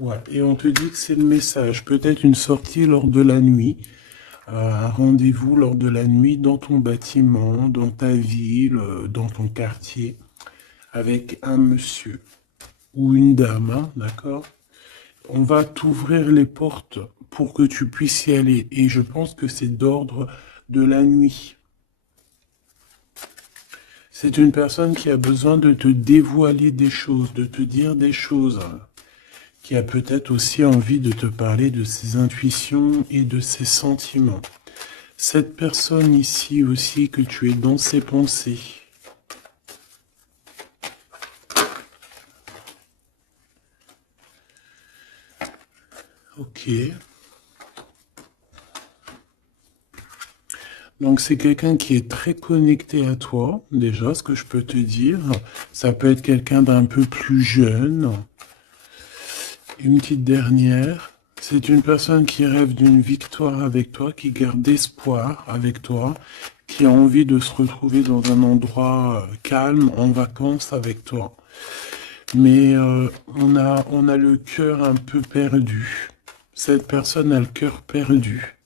Ouais, et on te dit que c'est le message. Peut-être une sortie lors de la nuit, un rendez-vous lors de la nuit dans ton bâtiment, dans ta ville, dans ton quartier, avec un monsieur ou une dame, hein, d'accord? On va t'ouvrir les portes pour que tu puisses y aller. Et je pense que c'est d'ordre de la nuit. C'est une personne qui a besoin de te dévoiler des choses, de te dire des choses, qui a peut-être aussi envie de te parler de ses intuitions et de ses sentiments. Cette personne ici aussi que tu es dans ses pensées. Ok. Donc c'est quelqu'un qui est très connecté à toi, déjà, ce que je peux te dire. Ça peut être quelqu'un d'un peu plus jeune. Une petite dernière. C'est une personne qui rêve d'une victoire avec toi, qui garde espoir avec toi, qui a envie de se retrouver dans un endroit calme, en vacances avec toi. Mais on a le cœur un peu perdu. Cette personne a le cœur perdu.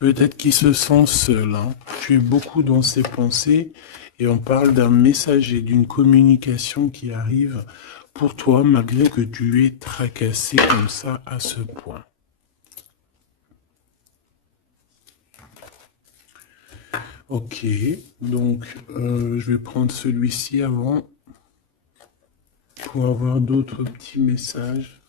Peut-être qu'il se sent seul, hein. Tu es beaucoup dans ses pensées et on parle d'un messager, d'une communication qui arrive pour toi malgré que tu es tracassé comme ça à ce point. Ok, donc je vais prendre celui-ci avant pour avoir d'autres petits messages.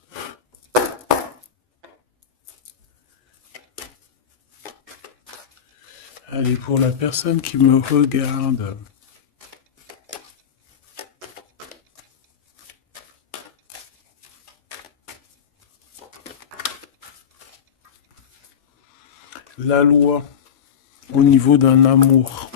Allez, pour la personne qui me regarde, la loi au niveau d'un amour.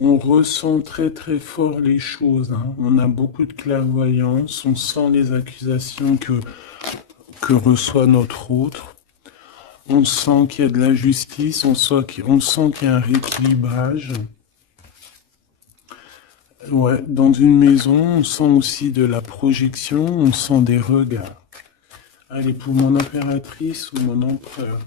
On ressent très très fort les choses, hein. On a beaucoup de clairvoyance, on sent les accusations que reçoit notre autre. On sent qu'il y a de la justice, on sent qu'il y a un rééquilibrage. Ouais, dans une maison, on sent aussi de la projection, on sent des regards. Allez, pour mon impératrice ou mon empereur.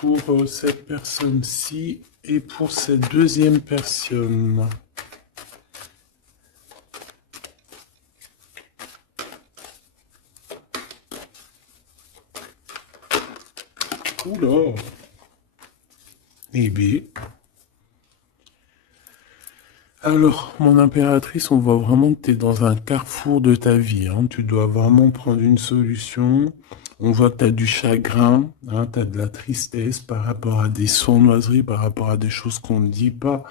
Pour cette personne-ci et pour cette deuxième personne. Oula. Eh bien. Alors, mon impératrice, on voit vraiment que tu es dans un carrefour de ta vie, hein. Tu dois vraiment prendre une solution. On voit que tu as du chagrin, hein, tu as de la tristesse par rapport à des sournoiseries, par rapport à des choses qu'on ne dit pas.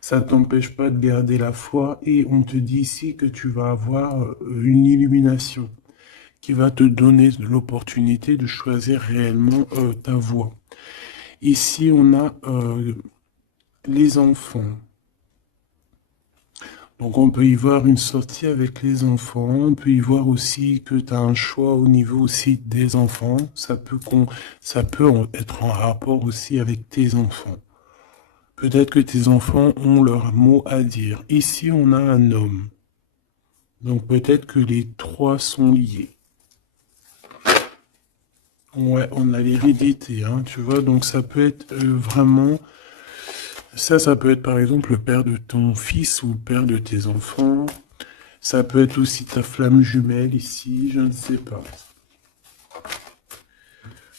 Ça ne t'empêche pas de garder la foi et on te dit ici que tu vas avoir une illumination qui va te donner l'opportunité de choisir réellement ta voie. Ici, on a les enfants. Donc on peut y voir une sortie avec les enfants, on peut y voir aussi que tu as un choix au niveau aussi des enfants, ça peut être en rapport aussi avec tes enfants. Peut-être que tes enfants ont leur mot à dire. Ici on a un homme, donc peut-être que les trois sont liés. Ouais, on a l'hérédité, hein, tu vois, donc ça peut être vraiment... Ça peut être par exemple le père de ton fils ou le père de tes enfants. Ça peut être aussi ta flamme jumelle ici, je ne sais pas.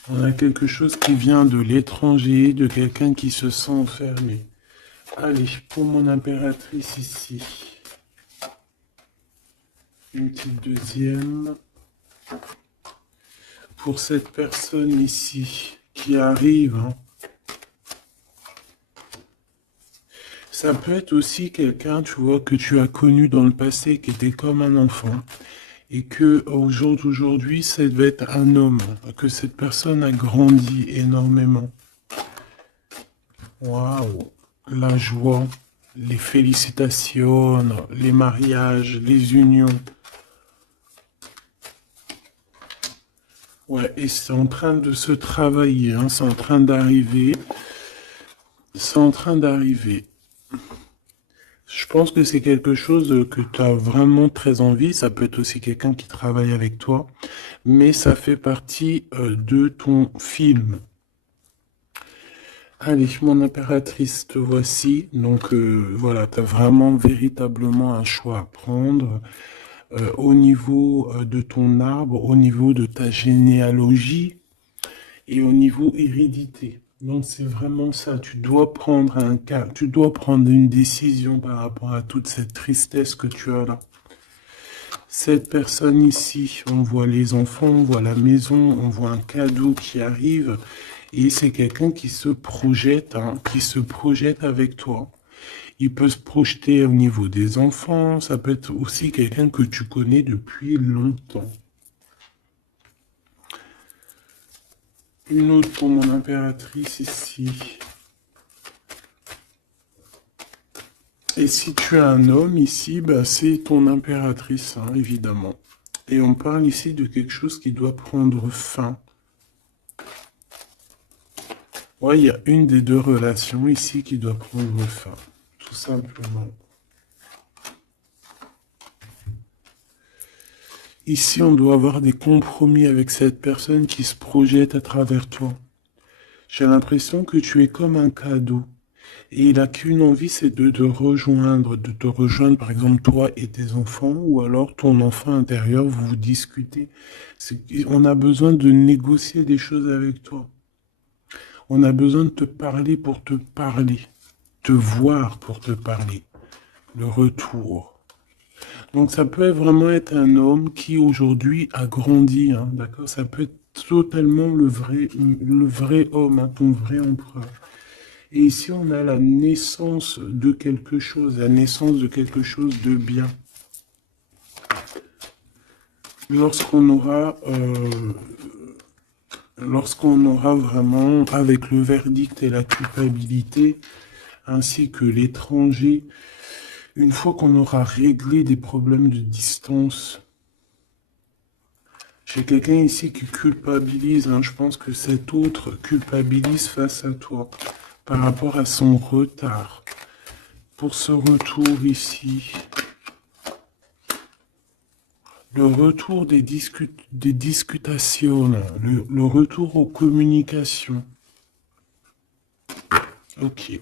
On a quelque chose qui vient de l'étranger, de quelqu'un qui se sent enfermé. Allez, pour mon impératrice ici. Une petite deuxième. Pour cette personne ici qui arrive, hein. Ça peut être aussi quelqu'un, tu vois, que tu as connu dans le passé, qui était comme un enfant. Et que au jour d'aujourd'hui, ça devait être un homme, que cette personne a grandi énormément. Waouh, la joie, les félicitations, les mariages, les unions. Ouais, et c'est en train de se travailler, hein, c'est en train d'arriver. C'est en train d'arriver. Je pense que c'est quelque chose que tu as vraiment très envie. Ça peut être aussi quelqu'un qui travaille avec toi, mais ça fait partie de ton film. Allez, mon impératrice, te voici. Donc voilà, tu as vraiment véritablement un choix à prendre au niveau de ton arbre, au niveau de ta généalogie et au niveau hérédité. Donc c'est vraiment ça, tu dois prendre un cas, tu dois prendre une décision par rapport à toute cette tristesse que tu as là. Cette personne ici, on voit les enfants, on voit la maison, on voit un cadeau qui arrive, et c'est quelqu'un qui se projette, hein, qui se projette avec toi. Il peut se projeter au niveau des enfants, ça peut être aussi quelqu'un que tu connais depuis longtemps. Une autre pour mon impératrice ici. Et si tu as un homme ici, bah, c'est ton impératrice, hein, évidemment. Et on parle ici de quelque chose qui doit prendre fin. Ouais, il y a une des deux relations ici qui doit prendre fin, tout simplement. Ici, on doit avoir des compromis avec cette personne qui se projette à travers toi. J'ai l'impression que tu es comme un cadeau. Et il n'a qu'une envie, c'est de te rejoindre, par exemple, toi et tes enfants, ou alors ton enfant intérieur, vous discutez. On a besoin de négocier des choses avec toi. On a besoin de te parler pour te parler, te voir pour te parler. Le retour. Donc ça peut vraiment être un homme qui aujourd'hui a grandi, hein, d'accord? Ça peut être totalement le vrai homme, hein, ton vrai empereur. Et ici, on a la naissance de quelque chose, la naissance de quelque chose de bien. Lorsqu'on aura vraiment, avec le verdict et la culpabilité, ainsi que l'étranger, une fois qu'on aura réglé des problèmes de distance, j'ai quelqu'un ici qui culpabilise, hein, je pense que cet autre culpabilise face à toi, par rapport à son retard. Pour ce retour ici, le retour des discutations, le retour aux communications. Ok.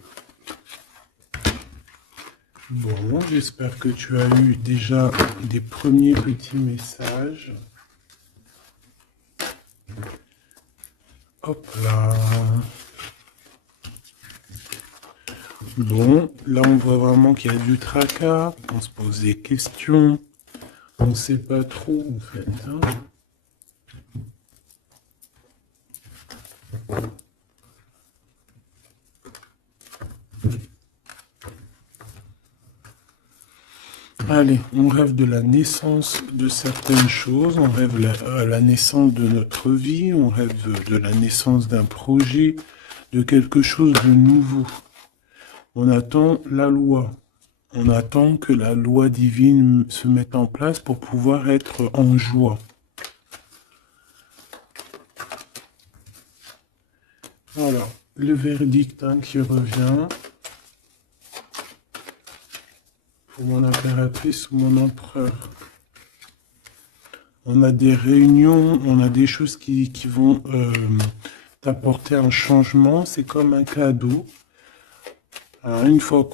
Bon, j'espère que tu as eu déjà des premiers petits messages. Hop là. Bon, là on voit vraiment qu'il y a du tracas, on se pose des questions, on ne sait pas trop en fait. Hein. Allez, on rêve de la naissance de certaines choses, on rêve la naissance de notre vie, on rêve de la naissance d'un projet, de quelque chose de nouveau. On attend la loi. On attend que la loi divine se mette en place pour pouvoir être en joie. Voilà, le verdict hein, qui revient. Pour mon impératrice ou mon empereur. On a des réunions, on a des choses qui vont t'apporter un changement. C'est comme un cadeau. Une fois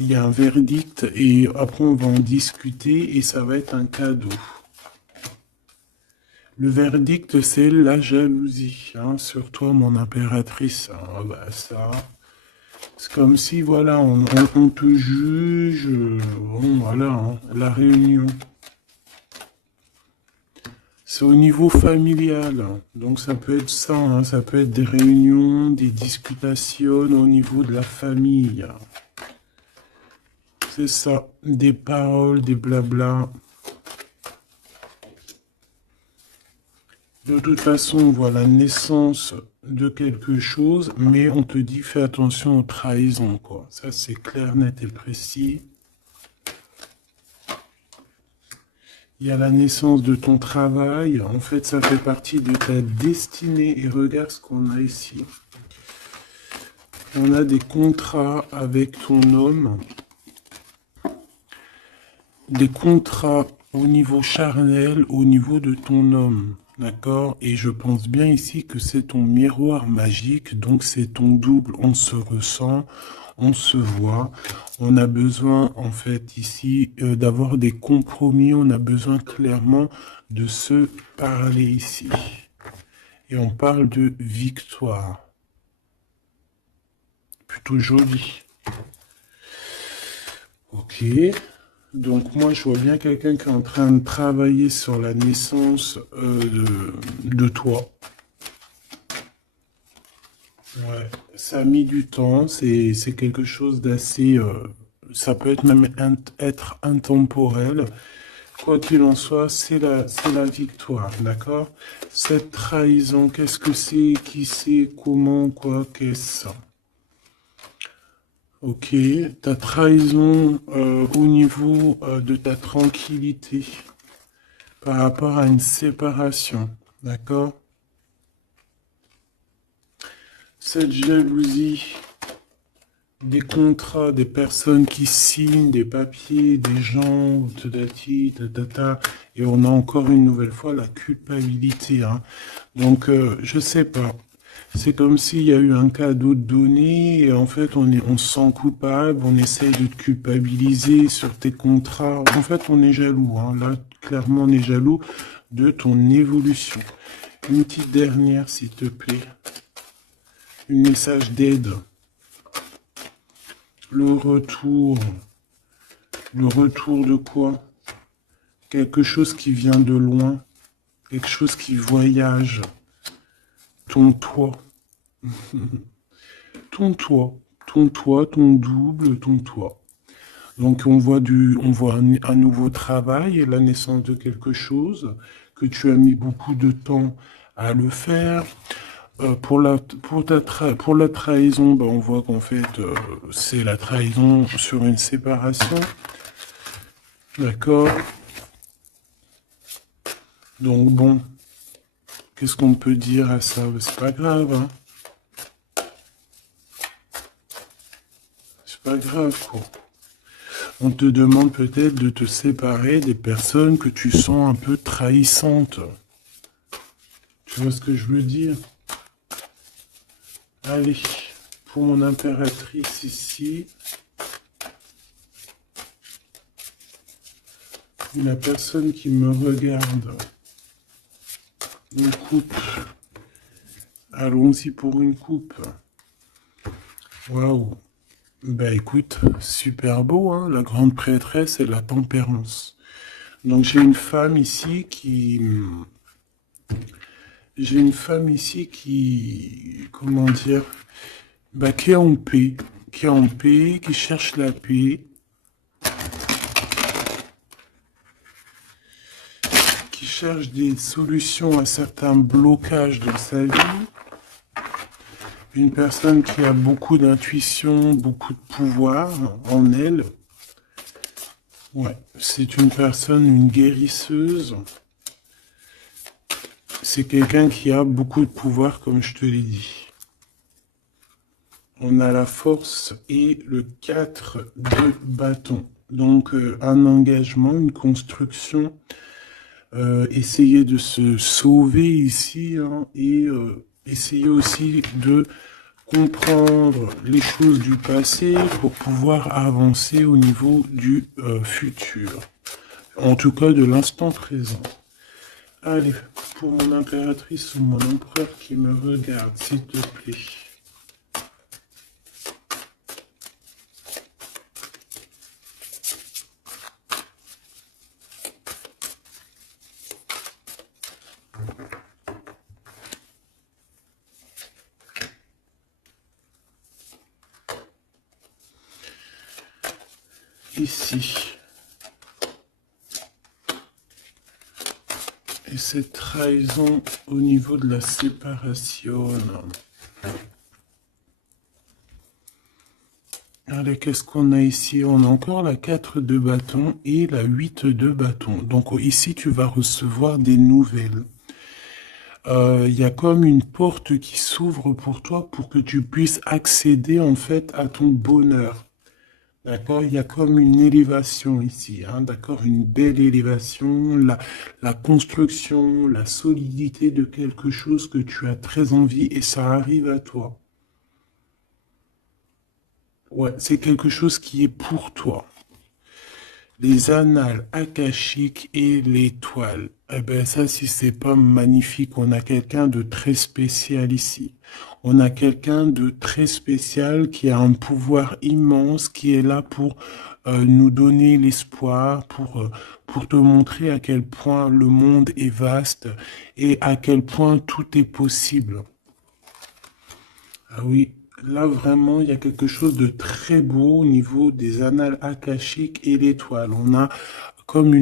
il y a un verdict et après on va en discuter et ça va être un cadeau. Le verdict, c'est la jalousie, hein, sur toi, mon impératrice. Ah, bah, ça, c'est comme si, voilà, on te juge. Bon, voilà, hein, la réunion. C'est au niveau familial. Hein, donc, ça peut être ça, hein, ça peut être des réunions, des discutations au niveau de la famille. C'est ça, des paroles, des blabla. De toute façon, on voit la naissance de quelque chose, mais on te dit fais attention aux trahisons, quoi. Ça, c'est clair, net et précis. Il y a la naissance de ton travail. En fait, ça fait partie de ta destinée. Et regarde ce qu'on a ici. On a des contrats avec ton homme. des contrats au niveau charnel, au niveau de ton homme. D'accord? Et je pense bien ici que c'est ton miroir magique, donc c'est ton double. On se ressent, on se voit. On a besoin, en fait, ici, d'avoir des compromis. On a besoin clairement de se parler ici. Et on parle de victoire. Plutôt joli. Ok. Donc moi, je vois bien quelqu'un qui est en train de travailler sur la naissance de toi. Ouais, ça a mis du temps, c'est quelque chose d'assez... ça peut être même être intemporel. Quoi qu'il en soit, c'est la victoire, d'accord? Cette trahison, qu'est-ce que c'est? Qui c'est? Comment? Quoi? Qu'est-ce? Ok, ta trahison au niveau de ta tranquillité par rapport à une séparation, d'accord? Cette jalousie, des contrats, des personnes qui signent, des papiers, des gens, tatati, tatata, et on a encore une nouvelle fois la culpabilité, hein. Donc, je sais pas. C'est comme s'il y a eu un cadeau donné et en fait on se sent coupable, on essaye de te culpabiliser sur tes contrats. En fait, on est jaloux, hein. Là, clairement, on est jaloux de ton évolution. Une petite dernière, s'il te plaît. Un message d'aide. Le retour. Le retour de quoi? Quelque chose qui vient de loin. Quelque chose qui voyage. Ton toit. Ton toit. Ton toit, ton double, ton toit. Donc on voit un nouveau travail, la naissance de quelque chose que tu as mis beaucoup de temps à le faire. Pour la trahison, on voit qu'en fait c'est la trahison sur une séparation. D'accord? Donc bon, qu'est-ce qu'on peut dire à ça? C'est pas grave, hein? C'est pas grave, quoi. On te demande peut-être de te séparer des personnes que tu sens un peu trahissantes. Tu vois ce que je veux dire? Allez, pour mon impératrice ici, la personne qui me regarde, une coupe. Allons-y pour une coupe. Waouh. Bah écoute, super beau, hein, la grande prêtresse et la tempérance. Donc j'ai une femme ici qui... J'ai une femme ici qui... Comment dire? Bah qui est en paix. Qui est en paix, qui cherche la paix. Qui cherche des solutions à certains blocages dans sa vie. Une personne qui a beaucoup d'intuition, beaucoup de pouvoir en elle. Ouais, c'est une personne, une guérisseuse. C'est quelqu'un qui a beaucoup de pouvoir, comme je te l'ai dit. On a la force et le 4 de bâton. Donc, un engagement, une construction. Essayer de se sauver ici, hein, et essayer aussi de comprendre les choses du passé pour pouvoir avancer au niveau du futur. En tout cas, de l'instant présent. Allez, pour mon impératrice ou mon empereur qui me regarde, s'il te plaît. Ici. Et cette trahison au niveau de la séparation. Allez, qu'est-ce qu'on a ici? On a encore la 4 de bâton et la 8 de bâton. Donc ici, tu vas recevoir des nouvelles. Il y a comme une porte qui s'ouvre pour toi pour que tu puisses accéder en fait à ton bonheur. D'accord, il y a comme une élévation ici, hein, d'accord, une belle élévation, la construction, la solidité de quelque chose que tu as très envie et ça arrive à toi. Ouais, c'est quelque chose qui est pour toi. Les annales akashiques et l'étoile. Eh ben ça, si c'est pas magnifique, on a quelqu'un de très spécial ici. On a quelqu'un de très spécial qui a un pouvoir immense, qui est là pour nous donner l'espoir, pour te montrer à quel point le monde est vaste et à quel point tout est possible. Ah oui, là vraiment, il y a quelque chose de très beau au niveau des annales akashiques et l'étoile. On a comme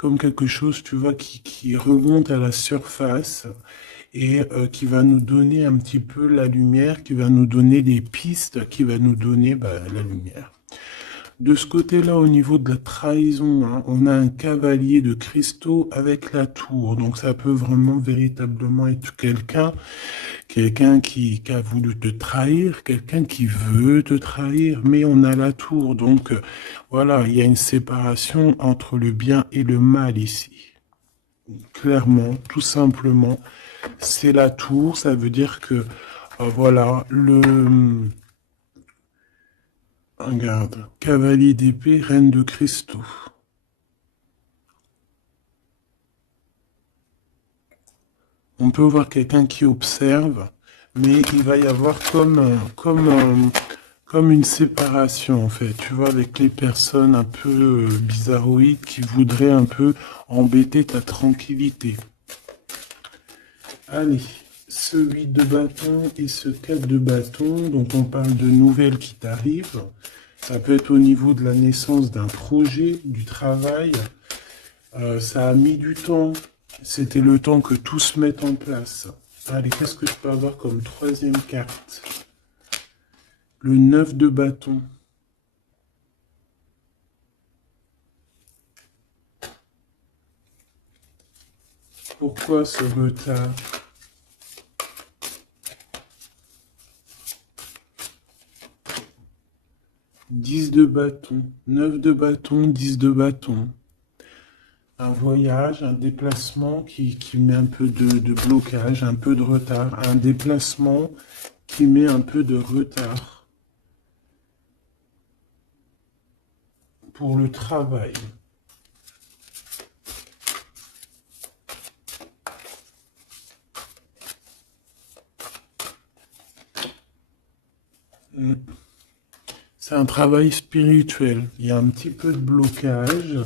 comme quelque chose, tu vois, qui remonte à la surface et qui va nous donner un petit peu la lumière, qui va nous donner des pistes, qui va nous donner la lumière. De ce côté-là, au niveau de la trahison, hein, on a un cavalier de cristaux avec la tour. Donc ça peut vraiment véritablement être quelqu'un qui a voulu te trahir, quelqu'un qui veut te trahir, mais on a la tour. Donc voilà, il y a une séparation entre le bien et le mal ici. Clairement, tout simplement, c'est la tour. Ça veut dire que voilà, regarde, cavalier d'épée, reine de cristaux. On peut voir quelqu'un qui observe, mais il va y avoir comme une séparation en fait, tu vois, avec les personnes un peu bizarroïdes qui voudraient un peu embêter ta tranquillité. Allez, ce 8 de bâton et ce 4 de bâton, donc on parle de nouvelles qui t'arrivent. Ça peut être au niveau de la naissance d'un projet, du travail. Ça a mis du temps. C'était le temps que tout se mette en place. Allez, qu'est-ce que je peux avoir comme troisième carte? Le 9 de bâton. Pourquoi ce retard? 10 de bâton, 9 de bâton, 10 de bâton. Un voyage, un déplacement qui met un peu de blocage, un peu de retard. Un déplacement qui met un peu de retard pour le travail. C'est un travail spirituel. Il y a un petit peu de blocage.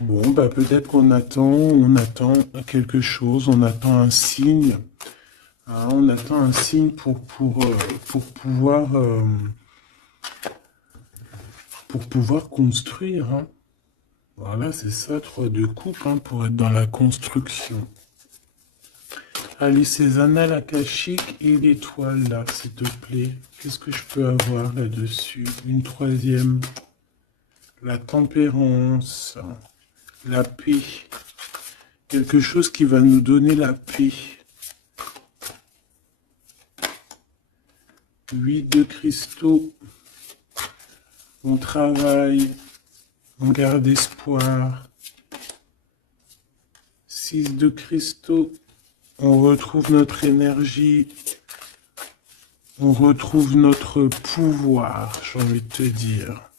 Bon, bah peut-être on attend quelque chose, on attend un signe. Hein, on attend un signe pour pouvoir construire. Hein. Voilà, c'est ça, 3 de coupe, hein, pour être dans la construction. Allez, ces annales akashiques et l'étoile là, s'il te plaît. Qu'est-ce que je peux avoir là-dessus? Une troisième. La tempérance. La paix. Quelque chose qui va nous donner la paix. 8 de cristaux. On travaille. On garde espoir. 6 de cristaux. On retrouve notre énergie. On retrouve notre pouvoir, j'ai envie de te dire.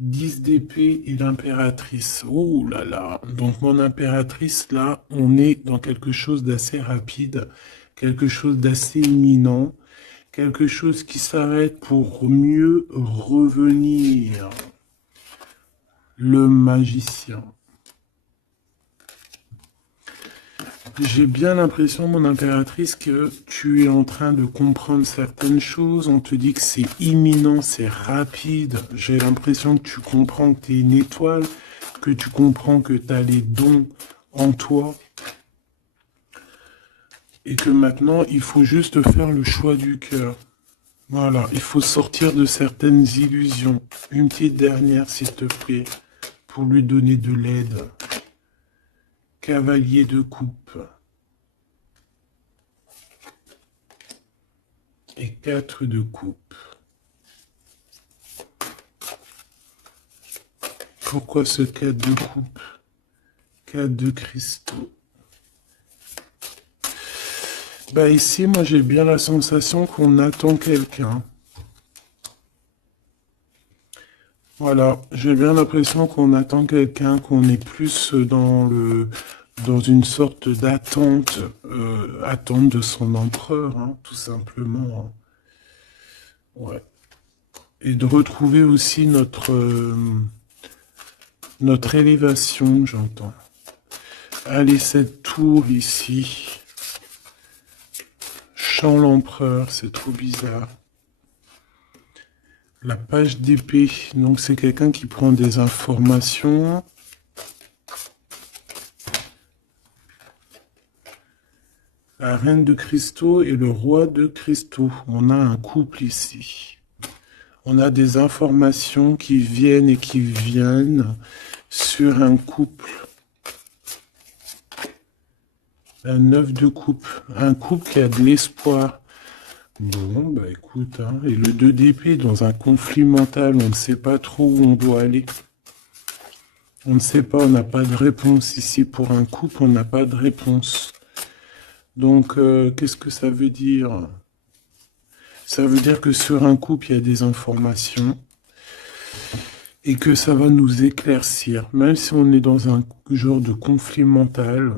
10 d'épée et l'impératrice. Oh là là. Donc mon impératrice, là, on est dans quelque chose d'assez rapide, quelque chose d'assez imminent, quelque chose qui s'arrête pour mieux revenir. Le magicien. J'ai bien l'impression, mon impératrice, que tu es en train de comprendre certaines choses. On te dit que c'est imminent, c'est rapide. J'ai l'impression que tu comprends que tu es une étoile, que tu comprends que tu as les dons en toi. Et que maintenant, il faut juste faire le choix du cœur. Voilà, il faut sortir de certaines illusions. Une petite dernière, s'il te plaît, pour lui donner de l'aide. Cavalier de coupe. Et 4 de coupe. pourquoi ce 4 de coupe? 4 de cristaux. Bah ici, moi j'ai bien la sensation qu'on attend quelqu'un. Voilà, j'ai bien l'impression qu'on attend quelqu'un, qu'on est plus dans une sorte d'attente, attente de son empereur, hein, tout simplement. Hein. Ouais. Et de retrouver aussi notre élévation, j'entends. Allez, cette tour ici. Chant l'empereur, c'est trop bizarre. La page d'épée, donc c'est quelqu'un qui prend des informations. La reine de cristaux et le roi de cristaux. On a un couple ici. On a des informations qui viennent et qui viennent sur un couple. Un 9 de coupe. Un couple qui a de l'espoir. Bon, bah écoute, hein. Et le 2 d'épée dans un conflit mental, on ne sait pas trop où on doit aller. On ne sait pas, on n'a pas de réponse ici. Pour un couple, on n'a pas de réponse. Donc, qu'est-ce que ça veut dire? Ça veut dire que sur un couple, il y a des informations et que ça va nous éclaircir. Même si on est dans un genre de conflit mental,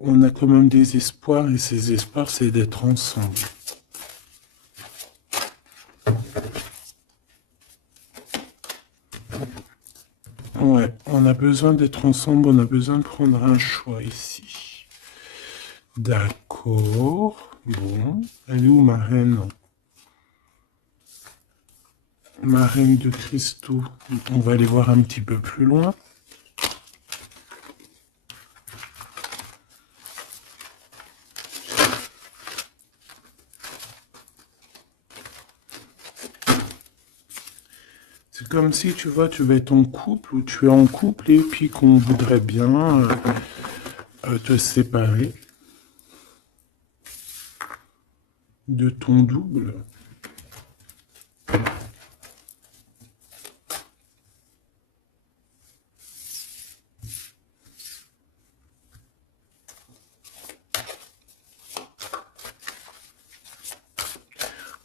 on a quand même des espoirs et ces espoirs, c'est d'être ensemble. Ouais, on a besoin d'être ensemble, on a besoin de prendre un choix ici. D'accord. Bon, elle est où ma reine? Ma reine de cristaux. On va aller voir un petit peu plus loin. C'est comme si, tu vois, tu vas être en couple ou tu es en couple et puis qu'on voudrait bien te séparer de ton double.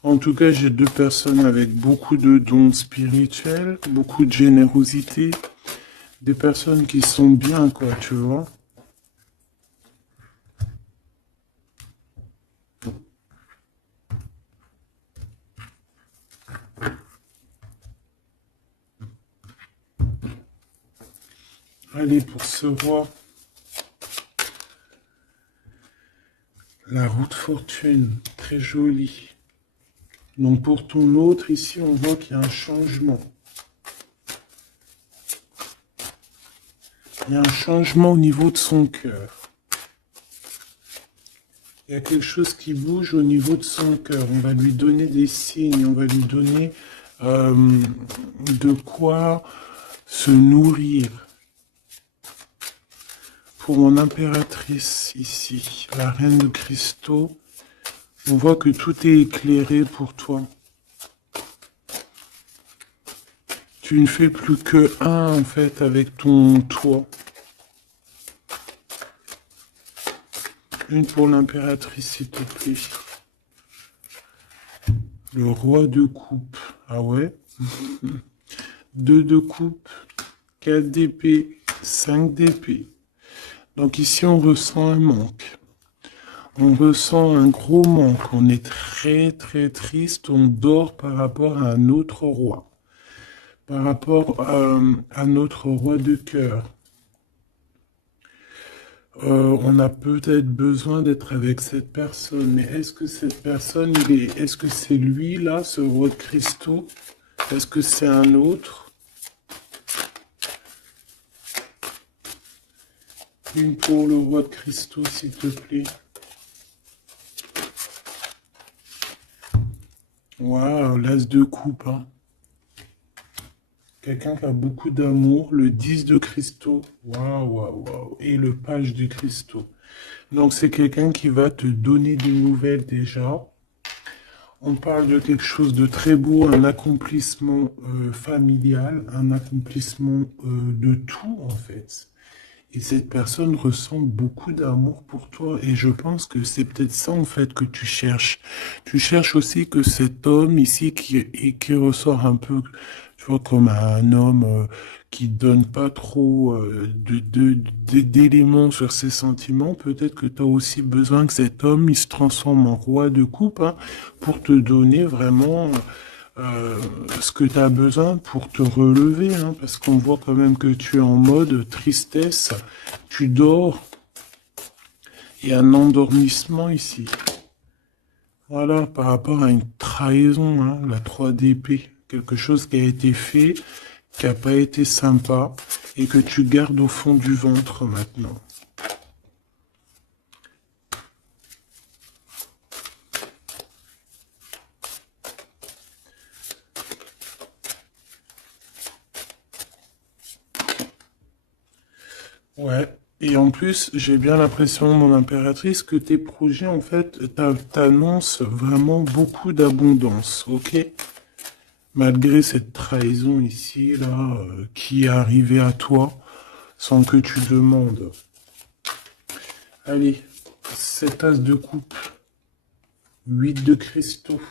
En tout cas, j'ai deux personnes avec beaucoup de dons spirituels, beaucoup de générosité, des personnes qui sont bien, quoi, tu vois. Allez, pour ce roi, la roue de fortune, très jolie. Donc pour ton autre, ici, on voit qu'il y a un changement. Il y a un changement au niveau de son cœur. Il y a quelque chose qui bouge au niveau de son cœur. On va lui donner des signes, on va lui donner de quoi se nourrir. Pour mon impératrice ici, la reine de cristaux, on voit que tout est éclairé pour toi. Tu ne fais plus que un, en fait, avec ton toit. Une pour l'impératrice, s'il te plaît. Le roi de coupe. Ah ouais? 2 de coupe, 4 d'épée, 5 d'épée. Donc ici, on ressent un manque. On ressent un gros manque. On est très, très triste. On dort par rapport à un autre roi. Par rapport à notre roi de cœur. On a peut-être besoin d'être avec cette personne. Mais est-ce que cette personne, est-ce que c'est lui, là, ce roi de cristaux? Est-ce que c'est un autre? Une pour le roi de cristaux, s'il te plaît. Waouh, l'as de coupe, hein. Quelqu'un qui a beaucoup d'amour, le 10 de cristaux. Waouh, waouh, waouh. Et le page de cristaux. Donc, c'est quelqu'un qui va te donner des nouvelles déjà. On parle de quelque chose de très beau, un accomplissement familial, un accomplissement de tout en fait. Et cette personne ressent beaucoup d'amour pour toi. Et je pense que c'est peut-être ça, en fait, que tu cherches. Tu cherches aussi que cet homme ici, qui ressort un peu, tu vois, comme un homme qui donne pas trop d'éléments sur ses sentiments, peut-être que tu as aussi besoin que cet homme, il se transforme en roi de coupe, hein, pour te donner vraiment euh, ce que tu as besoin pour te relever, hein, parce qu'on voit quand même que tu es en mode tristesse, tu dors, il y a un endormissement ici. Voilà, par rapport à une trahison, hein, la 3 d'épée, quelque chose qui a été fait, qui n'a pas été sympa, et que tu gardes au fond du ventre maintenant. Ouais. Et en plus, j'ai bien l'impression, mon impératrice, que tes projets, en fait, t'annoncent vraiment beaucoup d'abondance, ok? Malgré cette trahison ici, là, qui est arrivée à toi, sans que tu demandes. Allez, 7 as de coupe, 8 de cristaux.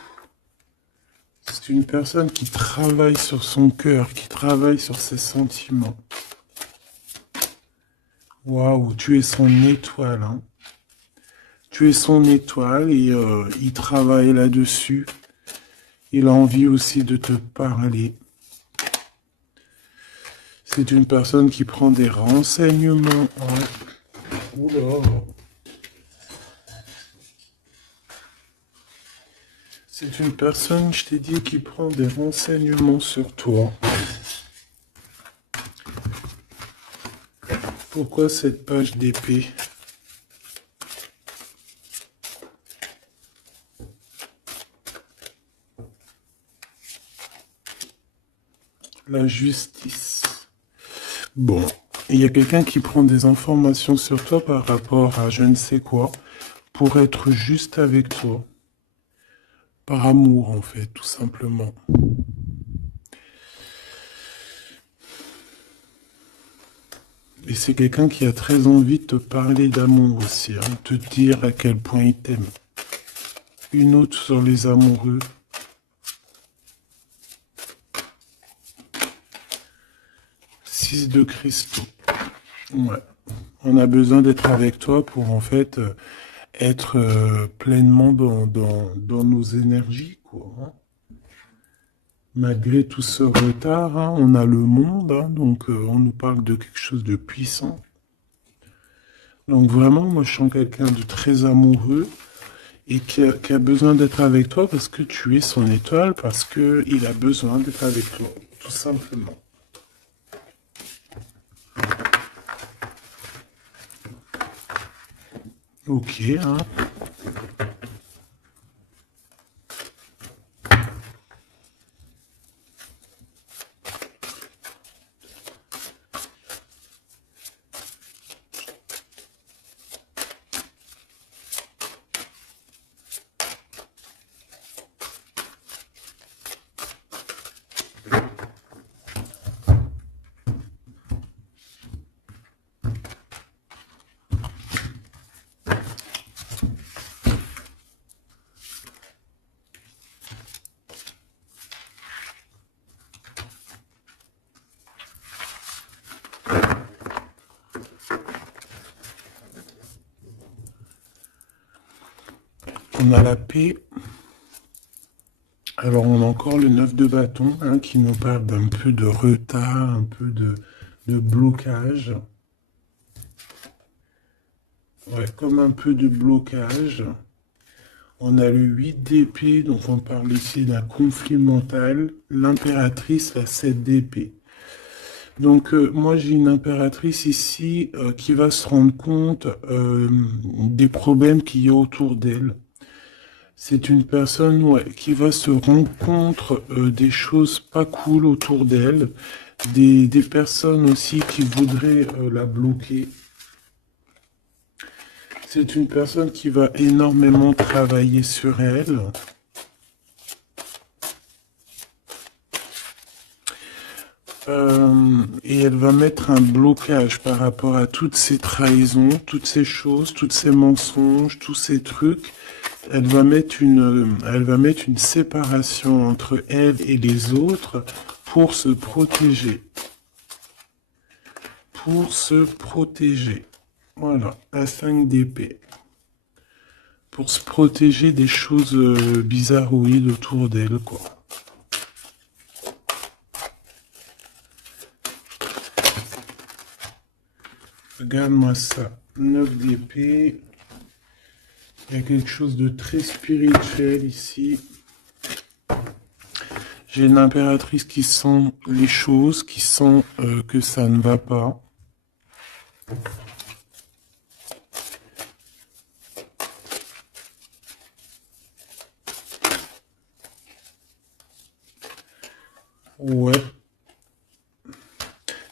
C'est une personne qui travaille sur son cœur, qui travaille sur ses sentiments. Waouh, tu es son étoile, hein. Tu es son étoile et il travaille là-dessus. Il a envie aussi de te parler. C'est une personne qui prend des renseignements. Ouais. Oula. C'est une personne, je t'ai dit, qui prend des renseignements sur toi. Pourquoi cette page d'épée? La justice. Bon, il y a quelqu'un qui prend des informations sur toi par rapport à je ne sais quoi, pour être juste avec toi. Par amour, en fait, tout simplement. Et c'est quelqu'un qui a très envie de te parler d'amour aussi, hein, te dire à quel point il t'aime. Une autre sur les amoureux. 6 de cristaux. Ouais. On a besoin d'être avec toi pour en fait être pleinement dans nos énergies, quoi, hein. Malgré tout ce retard, hein, on a le monde, hein, donc on nous parle de quelque chose de puissant. Donc vraiment, moi je sens quelqu'un de très amoureux et qui a besoin d'être avec toi parce que tu es son étoile, parce qu'il a besoin d'être avec toi, tout simplement. Ok, hein. On a la paix. Alors on a encore le 9 de bâton, hein, qui nous parle d'un peu de retard, un peu de blocage. Ouais, comme un peu de blocage. On a le 8 d'épée, donc on parle ici d'un conflit mental. L'impératrice, la 7 d'épée. Donc moi j'ai une impératrice ici qui va se rendre compte des problèmes qu'il y a autour d'elle. C'est une personne, ouais, qui va se rendre compte des choses pas cool autour d'elle, des personnes aussi qui voudraient la bloquer. C'est une personne qui va énormément travailler sur elle. Et elle va mettre un blocage par rapport à toutes ces trahisons, toutes ces choses, tous ces mensonges, tous ces trucs. Elle va mettre une séparation entre elle et les autres pour se protéger. Pour se protéger. Voilà, la 5 d'épée. Pour se protéger des choses bizarroïdes autour d'elle, quoi. Regarde-moi ça. 9 d'épée. Il y a quelque chose de très spirituel ici. J'ai une impératrice qui sent les choses, qui sent que ça ne va pas. Ouais.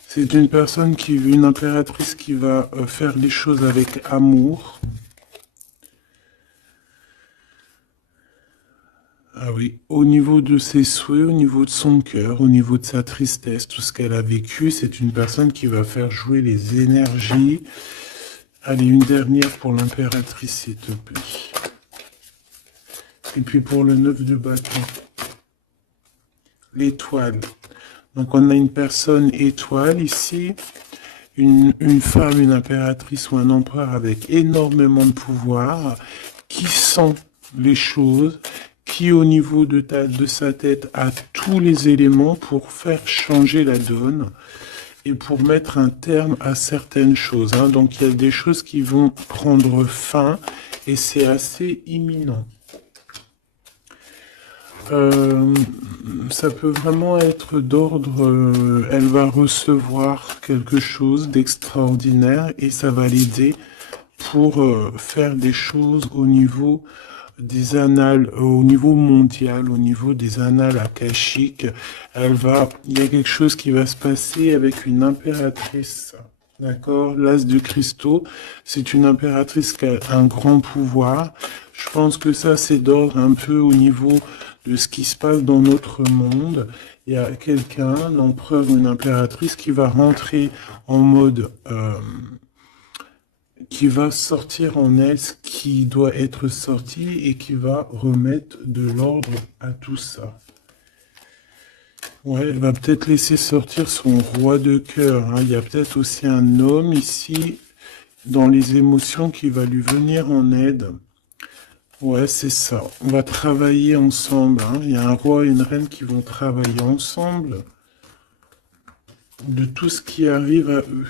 C'est une impératrice qui va faire les choses avec amour. Ah oui, au niveau de ses souhaits, au niveau de son cœur, au niveau de sa tristesse, tout ce qu'elle a vécu, c'est une personne qui va faire jouer les énergies. Allez, une dernière pour l'impératrice, s'il te plaît. Et puis pour le 9 de bâton, l'étoile. Donc on a une personne étoile ici, une femme, une impératrice ou un empereur avec énormément de pouvoir, qui sent les choses, qui au niveau de sa tête a tous les éléments pour faire changer la donne et pour mettre un terme à certaines choses. Hein. Donc il y a des choses qui vont prendre fin et c'est assez imminent. Ça peut vraiment être d'ordre, elle va recevoir quelque chose d'extraordinaire et ça va l'aider pour faire des choses au niveau des annales, au niveau mondial, au niveau des annales akashiques. Il y a quelque chose qui va se passer avec une impératrice. D'accord? L'as de cristaux, c'est une impératrice qui a un grand pouvoir. Je pense que ça, c'est d'ordre un peu au niveau de ce qui se passe dans notre monde. Il y a quelqu'un, un empereur ou une impératrice, qui va rentrer en mode... qui va sortir en elle ce qui doit être sorti et qui va remettre de l'ordre à tout ça. Ouais, elle va peut-être laisser sortir son roi de cœur. Hein. Il y a peut-être aussi un homme ici, dans les émotions, qui va lui venir en aide. Ouais, c'est ça. On va travailler ensemble. Hein. Il y a un roi et une reine qui vont travailler ensemble de tout ce qui arrive à eux.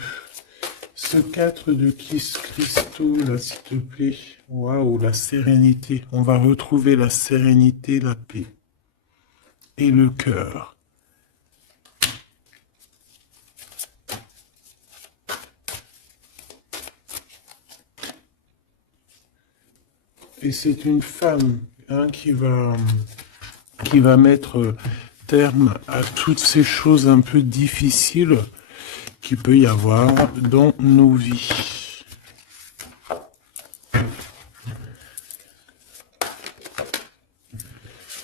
Ce 4 de cristaux, là, s'il te plaît. Waouh, la sérénité. On va retrouver la sérénité, la paix. Et le cœur. Et c'est une femme hein, qui va mettre terme à toutes ces choses un peu difficiles qu'il peut y avoir dans nos vies.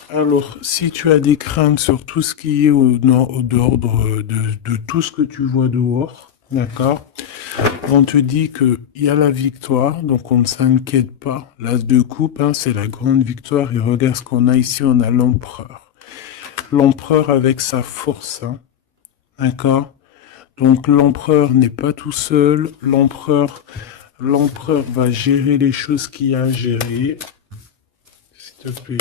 Alors, si tu as des craintes sur tout ce qui est d'ordre de tout ce que tu vois dehors, d'accord, on te dit qu'il y a la victoire, donc on ne s'inquiète pas. L'as de coupe, hein, c'est la grande victoire. Et regarde ce qu'on a ici, on a l'empereur. L'empereur avec sa force, hein, d'accord. Donc l'empereur n'est pas tout seul. L'empereur va gérer les choses qu'il y a à gérer. S'il te plaît.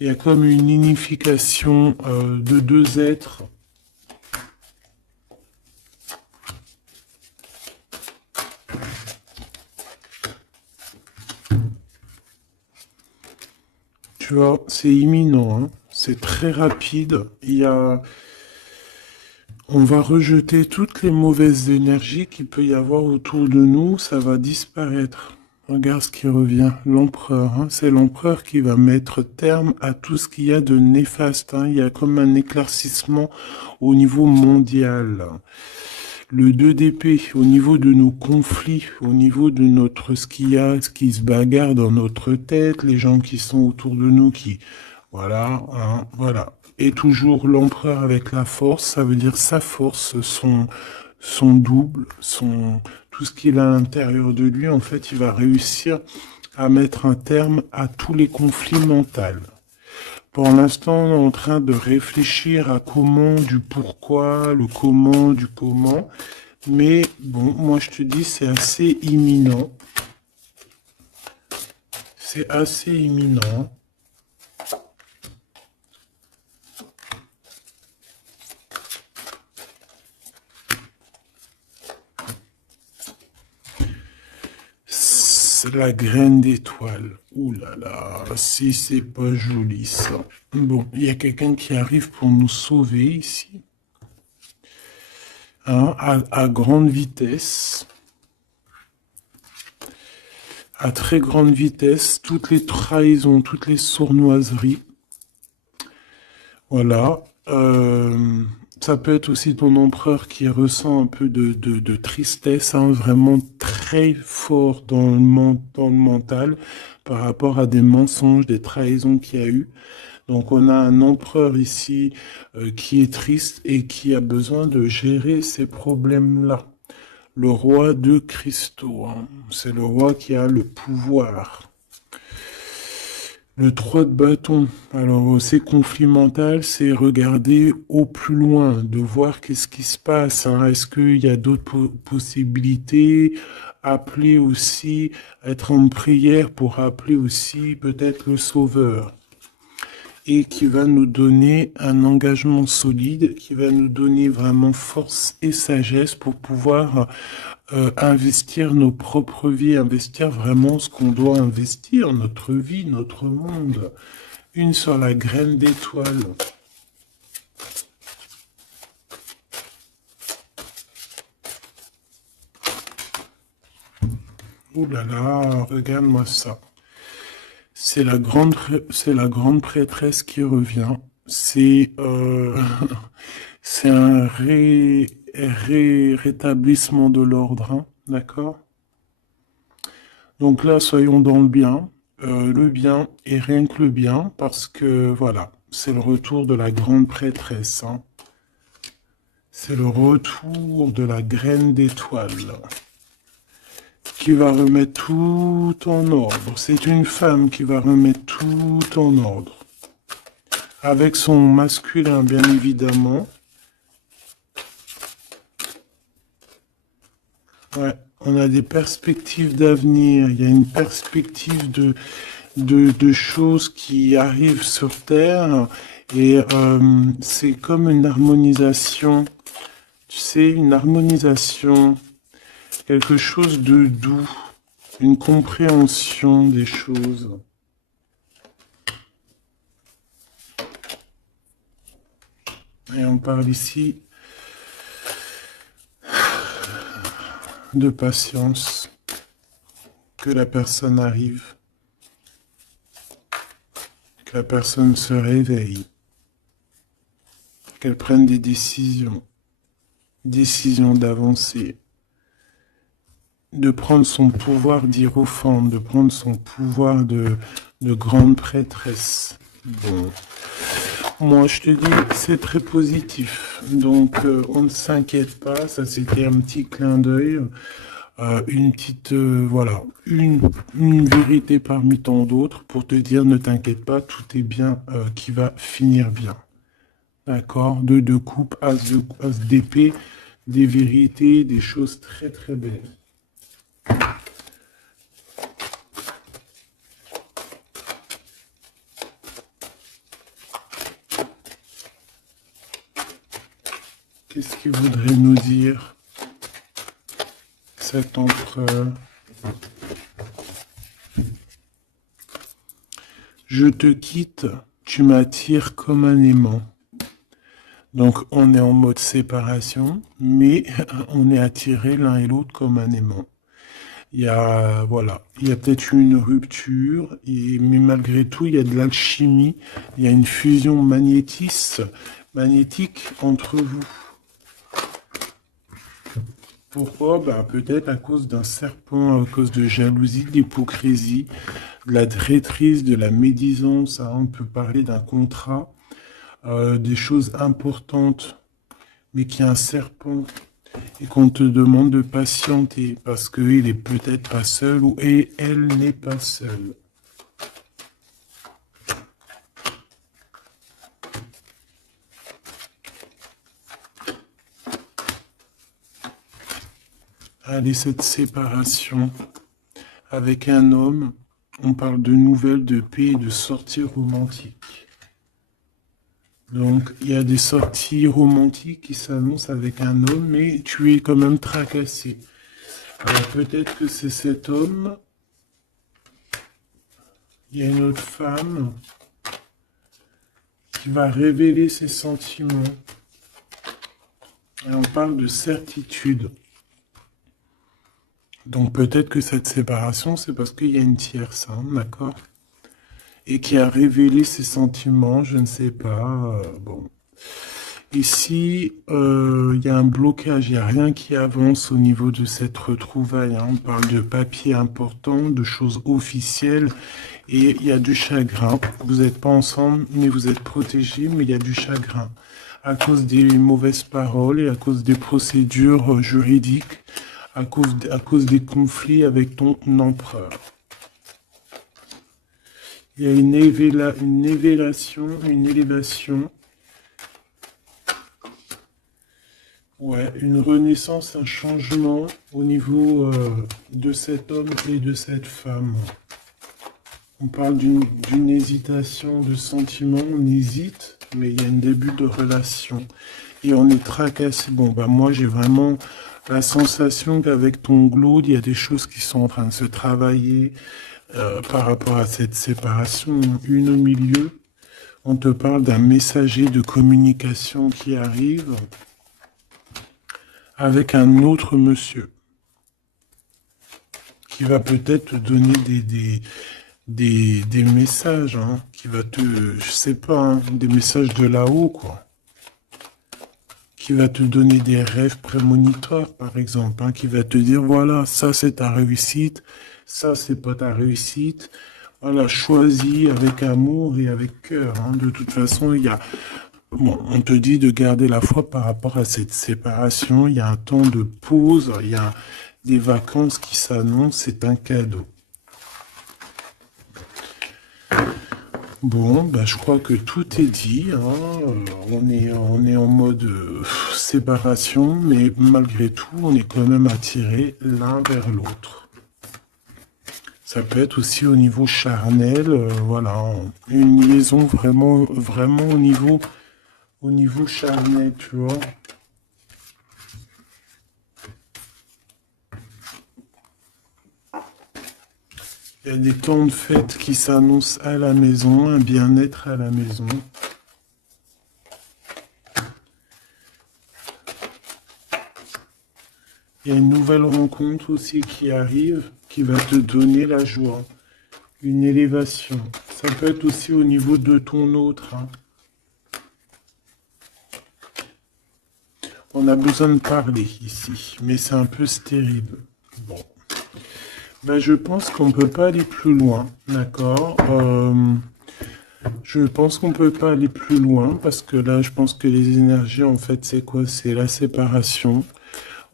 Il y a comme une unification de deux êtres. Tu vois, c'est imminent, hein. C'est très rapide. On va rejeter toutes les mauvaises énergies qu'il peut y avoir autour de nous. Ça va disparaître. Regarde ce qui revient. L'empereur, hein. C'est l'empereur qui va mettre terme à tout ce qu'il y a de néfaste. Hein. Il y a comme un éclaircissement au niveau mondial. Le 2 d'épée, au niveau de nos conflits, au niveau de ce qui se bagarre dans notre tête, les gens qui sont autour de nous qui Voilà, hein, voilà. Et toujours l'empereur avec la force, ça veut dire sa force, son double, tout ce qu'il a à l'intérieur de lui, en fait, il va réussir à mettre un terme à tous les conflits mentaux. Pour l'instant, on est en train de réfléchir à comment, du pourquoi, le comment, du comment. Mais bon, moi je te dis, c'est assez imminent. C'est assez imminent. C'est la graine d'étoile. Ouh là là, si c'est pas joli ça. Bon, il y a quelqu'un qui arrive pour nous sauver ici. Hein, à grande vitesse. À très grande vitesse, toutes les trahisons, toutes les sournoiseries. Voilà. Ça peut être aussi ton empereur qui ressent un peu de tristesse, hein, vraiment très fort dans le mental par rapport à des mensonges, des trahisons qu'il y a eu. Donc on a un empereur ici qui est triste et qui a besoin de gérer ces problèmes-là. Le roi de cristaux, hein, c'est le roi qui a le pouvoir. Le 3 de bâton. Alors, ces conflits mentaux, c'est regarder au plus loin, de voir qu'est-ce qui se passe. Hein. Est-ce qu'il y a d'autres possibilités? Appeler aussi, être en prière pour appeler aussi peut-être le Sauveur. Et qui va nous donner un engagement solide, qui va nous donner vraiment force et sagesse pour pouvoir investir nos propres vies, investir vraiment ce qu'on doit investir, notre vie, notre monde. Une sur la graine d'étoile. Ouh là là, regarde-moi ça. C'est la grande prêtresse qui revient. C'est c'est un rétablissement de l'ordre, hein, d'accord? Donc là, soyons dans le bien et rien que le bien, parce que voilà, c'est le retour de la grande prêtresse, hein. C'est le retour de la graine d'étoile qui va remettre tout en ordre. C'est une femme qui va remettre tout en ordre. Avec son masculin, bien évidemment. Ouais, on a des perspectives d'avenir. Il y a une perspective de choses qui arrivent sur Terre. Et c'est comme une harmonisation. Tu sais, une harmonisation. Quelque chose de doux. Une compréhension des choses. Et on parle ici de patience, que la personne arrive, que la personne se réveille, qu'elle prenne des décisions d'avancer, de prendre son pouvoir d'hiérophante, de prendre son pouvoir de grande prêtresse. Bon. Moi, je te dis, c'est très positif. Donc, on ne s'inquiète pas. Ça, c'était un petit clin d'œil. Une petite, voilà, une vérité parmi tant d'autres pour te dire, ne t'inquiète pas, tout est bien qui va finir bien. D'accord? Deux de coupe, as d'épée, des vérités, des choses très très belles. Qu'est-ce qu'il voudrait nous dire, cet empereur? Je te quitte, tu m'attires comme un aimant. Donc on est en mode séparation, mais on est attirés l'un et l'autre comme un aimant. Il y a, voilà, il y a peut-être eu une rupture, mais malgré tout, il y a de l'alchimie, il y a une fusion magnétique entre vous. Pourquoi? Ben, peut-être à cause d'un serpent, à cause de jalousie, d'hypocrisie. de la traîtrise, de la médisance, hein. On peut parler d'un contrat, des choses importantes, mais qu'il y a un serpent et qu'on te demande de patienter parce qu'il est peut-être pas seul ou et elle n'est pas seule. Allez, cette séparation avec un homme, on parle de nouvelles, de paix et de sorties romantiques. Donc, il y a des sorties romantiques qui s'annoncent avec un homme, mais tu es quand même tracassé. Alors, peut-être que c'est cet homme, il y a une autre femme qui va révéler ses sentiments. Et on parle de certitude. Donc peut-être que cette séparation, c'est parce qu'il y a une tierce, hein, d'accord? Et qui a révélé ses sentiments, je ne sais pas. Bon. Ici, il y a un blocage, il n'y a rien qui avance au niveau de cette retrouvaille, hein. On parle de papiers importants, de choses officielles, et il y a du chagrin. Vous n'êtes pas ensemble, mais vous êtes protégés, mais il y a du chagrin. À cause des mauvaises paroles et à cause des procédures juridiques, à cause des conflits avec ton empereur. Il y a une élévation, ouais, une renaissance, un changement au niveau de cet homme et de cette femme. On parle d'une hésitation de sentiment, on hésite, mais il y a un début de relation. Et on est tracassé. Bon, bah moi j'ai vraiment la sensation qu'avec ton glaude, il y a des choses qui sont en train de se travailler par rapport à cette séparation. Une au milieu, on te parle d'un messager de communication qui arrive avec un autre monsieur qui va peut-être te donner des messages, hein, qui va te, je sais pas, hein, des messages de là-haut, quoi. Qui va te donner des rêves prémonitoires, par exemple, hein, qui va te dire, voilà, ça c'est ta réussite, ça c'est pas ta réussite. Voilà, choisis avec amour et avec cœur, hein. De toute façon, il y a, bon, on te dit de garder la foi par rapport à cette séparation. Il y a un temps de pause, il y a des vacances qui s'annoncent, c'est un cadeau. Bon, bah, je crois que tout est dit, hein. On est en mode séparation, mais malgré tout, on est quand même attirés l'un vers l'autre. Ça peut être aussi au niveau charnel, voilà, une liaison vraiment, vraiment au niveau charnel, tu vois. Il y a des temps de fête qui s'annoncent à la maison, un bien-être à la maison. Il y a une nouvelle rencontre aussi qui arrive, qui va te donner la joie, une élévation. Ça peut être aussi au niveau de ton autre, hein. On a besoin de parler ici, mais c'est un peu stérile. Bon. Ben, je pense qu'on ne peut pas aller plus loin, d'accord? Je pense qu'on ne peut pas aller plus loin parce que là, je pense que les énergies, en fait, c'est quoi? C'est la séparation.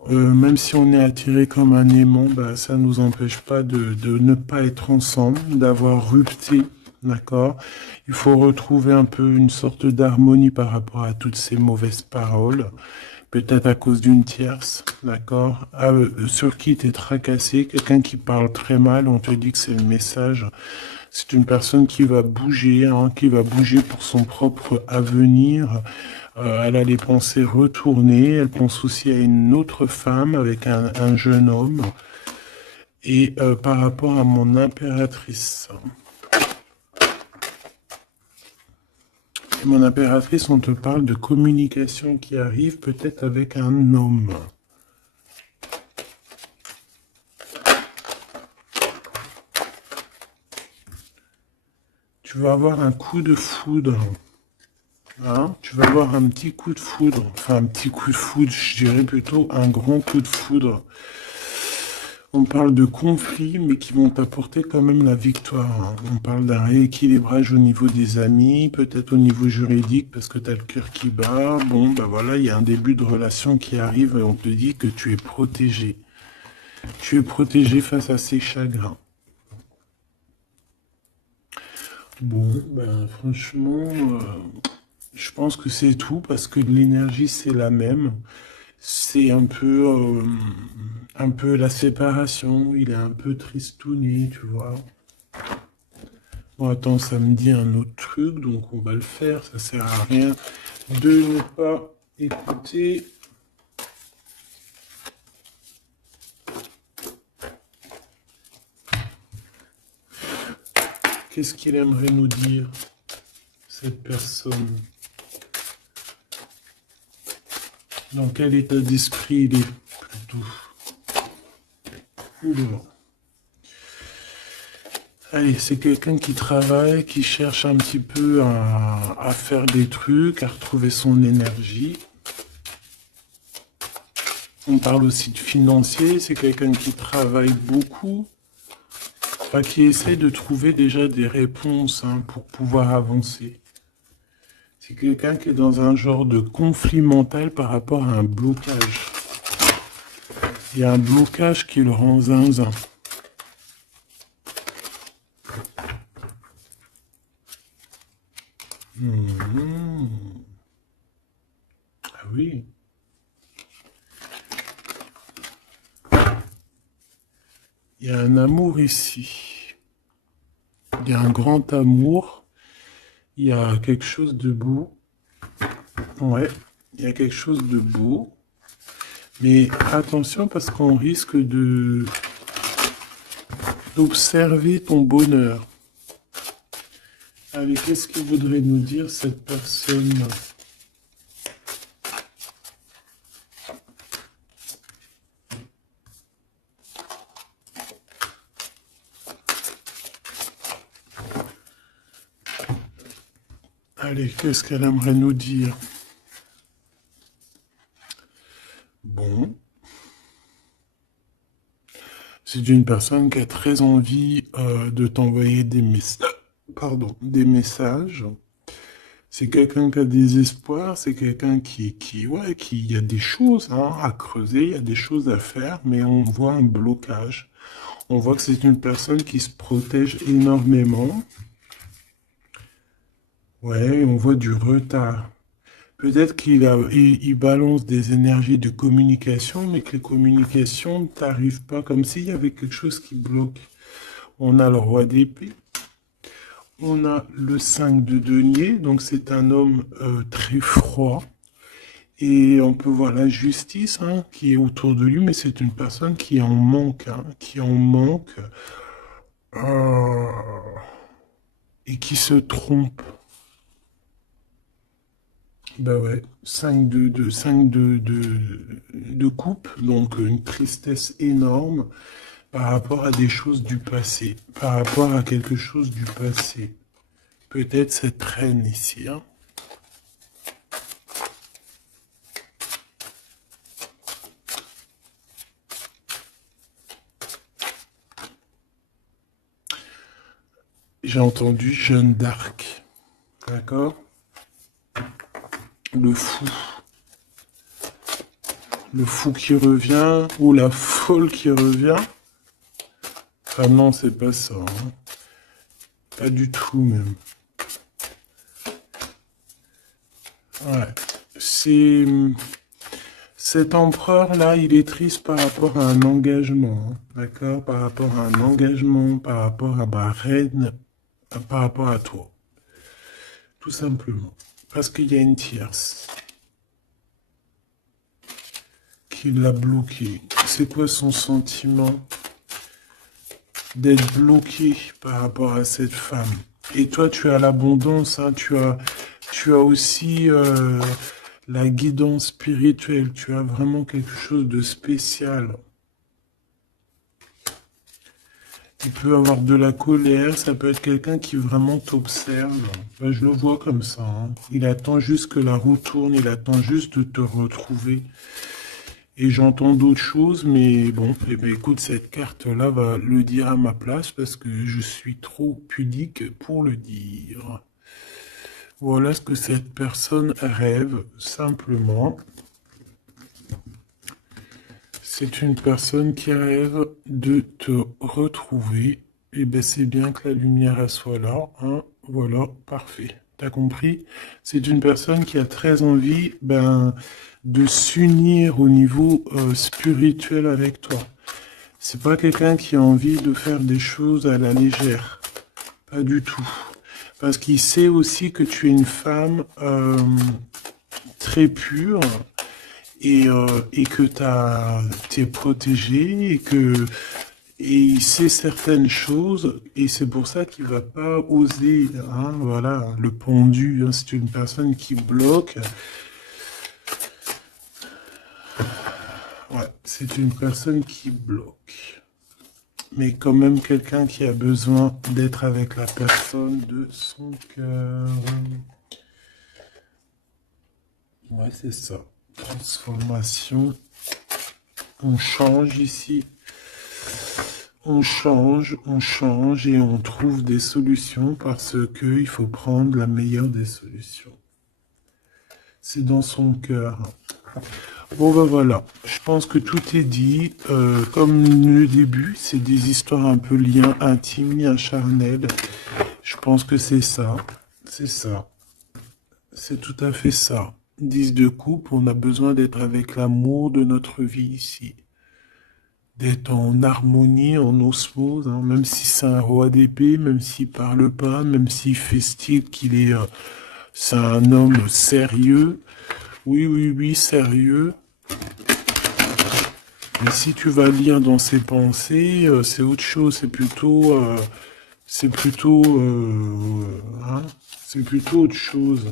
Même si on est attiré comme un aimant, bah, ça ne nous empêche pas de ne pas être ensemble, d'avoir rupté, d'accord? Il faut retrouver un peu une sorte d'harmonie par rapport à toutes ces mauvaises paroles, peut-être à cause d'une tierce, d'accord? Sur qui tu es tracassé, quelqu'un qui parle très mal, on te dit que c'est le message. C'est une personne qui va bouger, hein, qui va bouger pour son propre avenir. Elle a les pensées retournées. Elle pense aussi à une autre femme avec un jeune homme. Et par rapport à mon impératrice. Et mon impératrice, on te parle de communication qui arrive peut-être avec un homme. Tu vas avoir un coup de foudre. Hein, tu vas avoir un petit coup de foudre. Enfin, un petit coup de foudre, je dirais plutôt un grand coup de foudre. On parle de conflits, mais qui vont t'apporter quand même la victoire, hein. On parle d'un rééquilibrage au niveau des amis, peut-être au niveau juridique, parce que tu as le cœur qui bat. Bon, bah voilà, il y a un début de relation qui arrive et on te dit que tu es protégé. Tu es protégé face à ces chagrins. Bon, ben franchement, je pense que c'est tout, parce que l'énergie, c'est la même. C'est un peu la séparation. Il est un peu tristouné, tu vois. Bon, attends, ça me dit un autre truc, donc on va le faire. Ça sert à rien de ne pas écouter. Qu'est-ce qu'il aimerait nous dire, cette personne? Dans quel état d'esprit il est plutôt? Oula. Allez, c'est quelqu'un qui travaille, qui cherche un petit peu à faire des trucs, à retrouver son énergie. On parle aussi de financier, c'est quelqu'un qui travaille beaucoup, enfin, qui essaie de trouver déjà des réponses, hein, pour pouvoir avancer. C'est quelqu'un qui est dans un genre de conflit mental par rapport à un blocage. Il y a un blocage qui le rend zinzin. Ah oui. Il y a un amour ici. Il y a un grand amour. Il y a quelque chose de beau. Ouais, il y a quelque chose de beau. Mais attention parce qu'on risque d'observer ton bonheur. Allez, qu'est-ce que voudrait nous dire cette personne? Allez, qu'est-ce qu'elle aimerait nous dire? Bon. C'est une personne qui a très envie de t'envoyer des messages. Pardon, des messages. C'est quelqu'un qui a des espoirs, c'est quelqu'un ouais, il y a des choses, hein, à creuser, il y a des choses à faire, mais on voit un blocage. On voit que c'est une personne qui se protège énormément. Ouais, on voit du retard. Peut-être il balance des énergies de communication, mais que les communications ne t'arrivent pas, comme s'il y avait quelque chose qui bloque. On a le roi d'épée. On a le 5 de denier, donc c'est un homme très froid. Et on peut voir la justice, hein, qui est autour de lui, mais c'est une personne qui en manque, hein, qui en manque, euh, et qui se trompe. Bah ouais, 5 de coupe, donc une tristesse énorme par rapport à des choses du passé, par rapport à quelque chose du passé. Peut-être cette reine ici, hein. J'ai entendu Jeanne d'Arc, d'accord? Le fou. Le fou qui revient, ou la folle qui revient. Ah non, c'est pas ça, hein. Pas du tout, même. Ouais. C'est... Cet empereur-là, il est triste par rapport à un engagement, hein, d'accord? Par rapport à un engagement, par rapport à ma reine, par rapport à toi. Tout simplement. Parce qu'il y a une tierce qui l'a bloqué. C'est quoi son sentiment d'être bloqué par rapport à cette femme? Et toi, tu as l'abondance, hein, tu as aussi la guidance spirituelle, tu as vraiment quelque chose de spécial. Il peut avoir de la colère, ça peut être quelqu'un qui vraiment t'observe. Ben, je le vois comme ça, hein. Il attend juste que la roue tourne, il attend juste de te retrouver. Et j'entends d'autres choses, mais bon, eh ben, écoute, cette carte-là va le dire à ma place parce que je suis trop pudique pour le dire. Voilà ce que cette personne rêve, simplement. C'est une personne qui rêve de te retrouver. Et ben c'est bien que la lumière elle soit là, hein. Voilà, parfait. T'as compris? C'est une personne qui a très envie, de s'unir au niveau spirituel avec toi. C'est pas quelqu'un qui a envie de faire des choses à la légère. Pas du tout. Parce qu'il sait aussi que tu es une femme très pure et que t'es protégé et il sait certaines choses et c'est pour ça qu'il va pas oser, hein, voilà, le pendu, hein, c'est une personne qui bloque. Ouais, c'est une personne qui bloque. Mais quand même quelqu'un qui a besoin d'être avec la personne de son cœur. Ouais, c'est ça. Transformation. On change ici. On change et on trouve des solutions parce que il faut prendre la meilleure des solutions. C'est dans son cœur. Bon ben voilà, je pense que tout est dit. Comme le début, c'est des histoires un peu liens intimes, liens charnels. Je pense que c'est ça. C'est ça. C'est tout à fait ça. 10 de coupe, on a besoin d'être avec l'amour de notre vie ici. D'être en harmonie, en osmose, hein, même si c'est un roi d'épée, même s'il parle pas, même s'il fait style qu'il est... c'est un homme sérieux. Oui, oui, oui, sérieux. Mais si tu vas lire dans ses pensées, c'est autre chose, c'est plutôt, hein, c'est plutôt autre chose.